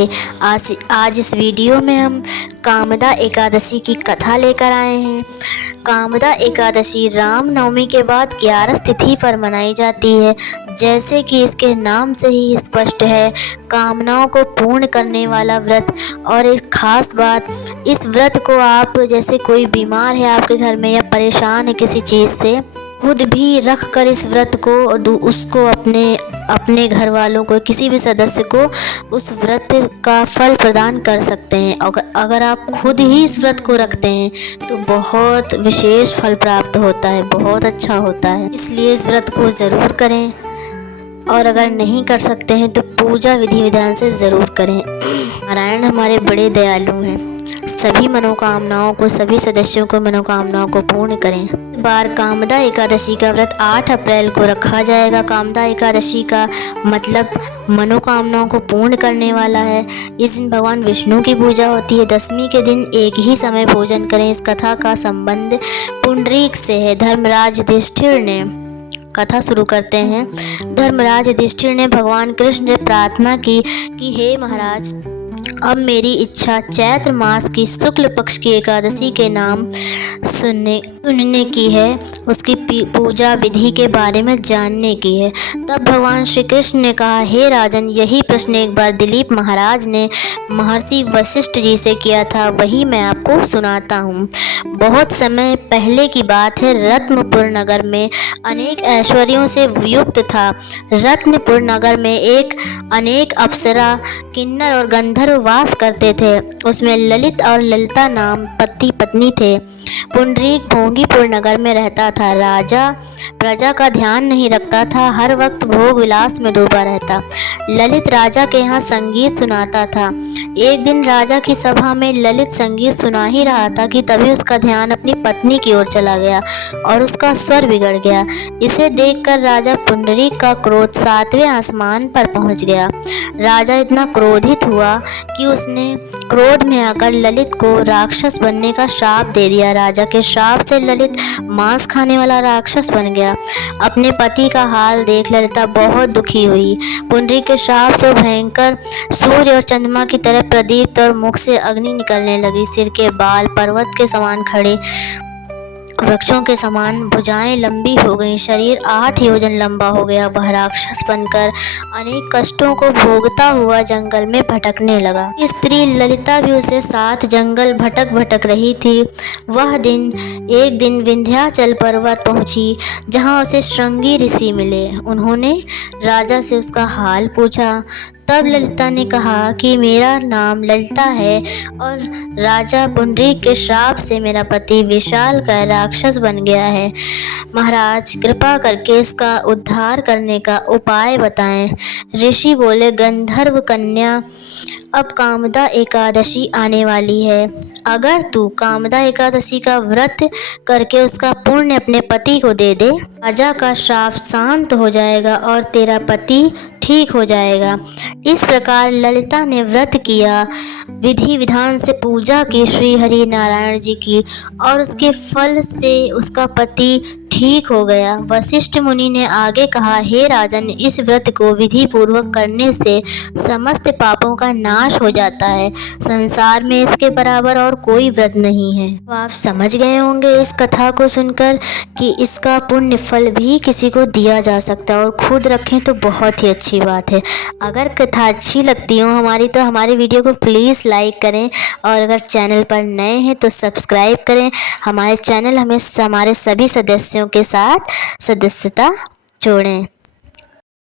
लिए आज इस वीडियो में हम कामदा एकादशी की कथा लेकर आए हैं। कामदा एकादशी रामनवमी के बाद 11 तिथि पर मनाई जाती है। जैसे कि इसके नाम से ही स्पष्ट है, कामनाओं को पूर्ण करने वाला व्रत। और एक ख़ास बात, इस व्रत को आप जैसे कोई बीमार है आपके घर में या परेशान है किसी चीज़ से, खुद भी रख कर इस व्रत को उसको अपने घर वालों को, किसी भी सदस्य को उस व्रत का फल प्रदान कर सकते हैं। अगर आप खुद ही इस व्रत को रखते हैं तो बहुत विशेष फल प्राप्त होता है, बहुत अच्छा होता है। इसलिए इस व्रत को ज़रूर करें, और अगर नहीं कर सकते हैं तो पूजा विधि विधान से ज़रूर करें। नारायण हमारे बड़े दयालु हैं, सभी मनोकामनाओं को, सभी सदस्यों को मनोकामनाओं को पूर्ण करें। इस बार कामदा एकादशी का व्रत 8 अप्रैल को रखा जाएगा। कामदा एकादशी का मतलब मनोकामनाओं को पूर्ण करने वाला है। इस दिन भगवान विष्णु की पूजा होती है। दशमी के दिन एक ही समय भोजन करें। इस कथा का संबंध पुंडरीक से है। धर्मराज युधिष्ठिर ने, कथा शुरू करते हैं। धर्मराज युधिष्ठिर ने भगवान कृष्ण से प्रार्थना की कि हे महाराज, अब मेरी इच्छा चैत्र मास की शुक्ल पक्ष की एकादशी के नाम सुनने की है, उसकी पूजा विधि के बारे में जानने की है। तब भगवान श्री कृष्ण ने कहा, हे राजन, यही प्रश्न एक बार दिलीप महाराज ने महर्षि वशिष्ठ जी से किया था, वही मैं आपको सुनाता हूँ। बहुत समय पहले की बात है। रत्नपुर नगर में अनेक ऐश्वर्यों से युक्त था। रत्नपुर नगर में अनेक अप्सरा, किन्नर और गंधर्व वास करते थे। उसमें ललित और ललिता नाम पति पत्नी थे। पुंडरीक भोंगीपुर नगर में रहता था। राजा प्रजा का ध्यान नहीं रखता था, हर वक्त भोग विलास में डूबा रहता। ललित राजा के यहाँ संगीत सुनाता था। एक दिन राजा की सभा में ललित संगीत सुना ही रहा था कि तभी उसका ध्यान अपनी पत्नी की ओर चला गया और उसका स्वर बिगड़ गया। इसे देखकर राजा पुंडरीक का क्रोध 7वें आसमान पर पहुंच गया। राजा इतना क्रोधित हुआ कि उसने क्रोध में आकर ललित को राक्षस बनने का श्राप दे दिया। राजा के श्राप से ललित मांस खाने वाला राक्षस बन गया। अपने पति का हाल देख ललिता बहुत दुखी हुई। पुंडरीक के श्राप से भयंकर सूर्य और चंद्रमा की तरह प्रदीप्त और मुख से अग्नि निकलने लगी। सिर के बाल पर्वत के समान खड़े, वृक्षों के समान भुजाएं लंबी हो गईं। शरीर 8 योजन लंबा हो गया। वह राक्षस बनकर अनेक कष्टों को भोगता हुआ जंगल में भटकने लगा। स्त्री ललिता भी उसे साथ जंगल भटक रही थी। वह एक दिन विंध्याचल पर्वत पहुंची, जहां उसे श्रृंगी ऋषि मिले। उन्होंने राजा से उसका हाल पूछा। तब ललिता ने कहा कि मेरा नाम ललिता है और राजा पुंडरीक के श्राप से मेरा पति विशाल का राक्षस बन गया है। महाराज, कृपा करके इसका उद्धार करने का उपाय बताएं। ऋषि बोले, गंधर्व कन्या, अब कामदा एकादशी आने वाली है। अगर तू कामदा एकादशी का व्रत करके उसका पुण्य अपने पति को दे दे, राजा का श्राप शांत हो जाएगा और तेरा पति ठीक हो जाएगा। इस प्रकार ललिता ने व्रत किया, विधि विधान से पूजा की श्री हरि नारायण जी की, और उसके फल से उसका पति ठीक हो गया। वशिष्ठ मुनि ने आगे कहा, हे राजन, इस व्रत को विधि पूर्वक करने से समस्त पापों का नाश हो जाता है। संसार में इसके बराबर और कोई व्रत नहीं है। तो आप समझ गए होंगे इस कथा को सुनकर कि इसका पुण्य फल भी किसी को दिया जा सकता है, और खुद रखें तो बहुत ही अच्छी बात है। अगर कथा अच्छी लगती हो हमारी, तो हमारी वीडियो को प्लीज़ लाइक करें, और अगर चैनल पर नए हैं तो सब्सक्राइब करें। हमारे चैनल हमें हमारे सभी सदस्यों के साथ सदस्यता जोड़ें।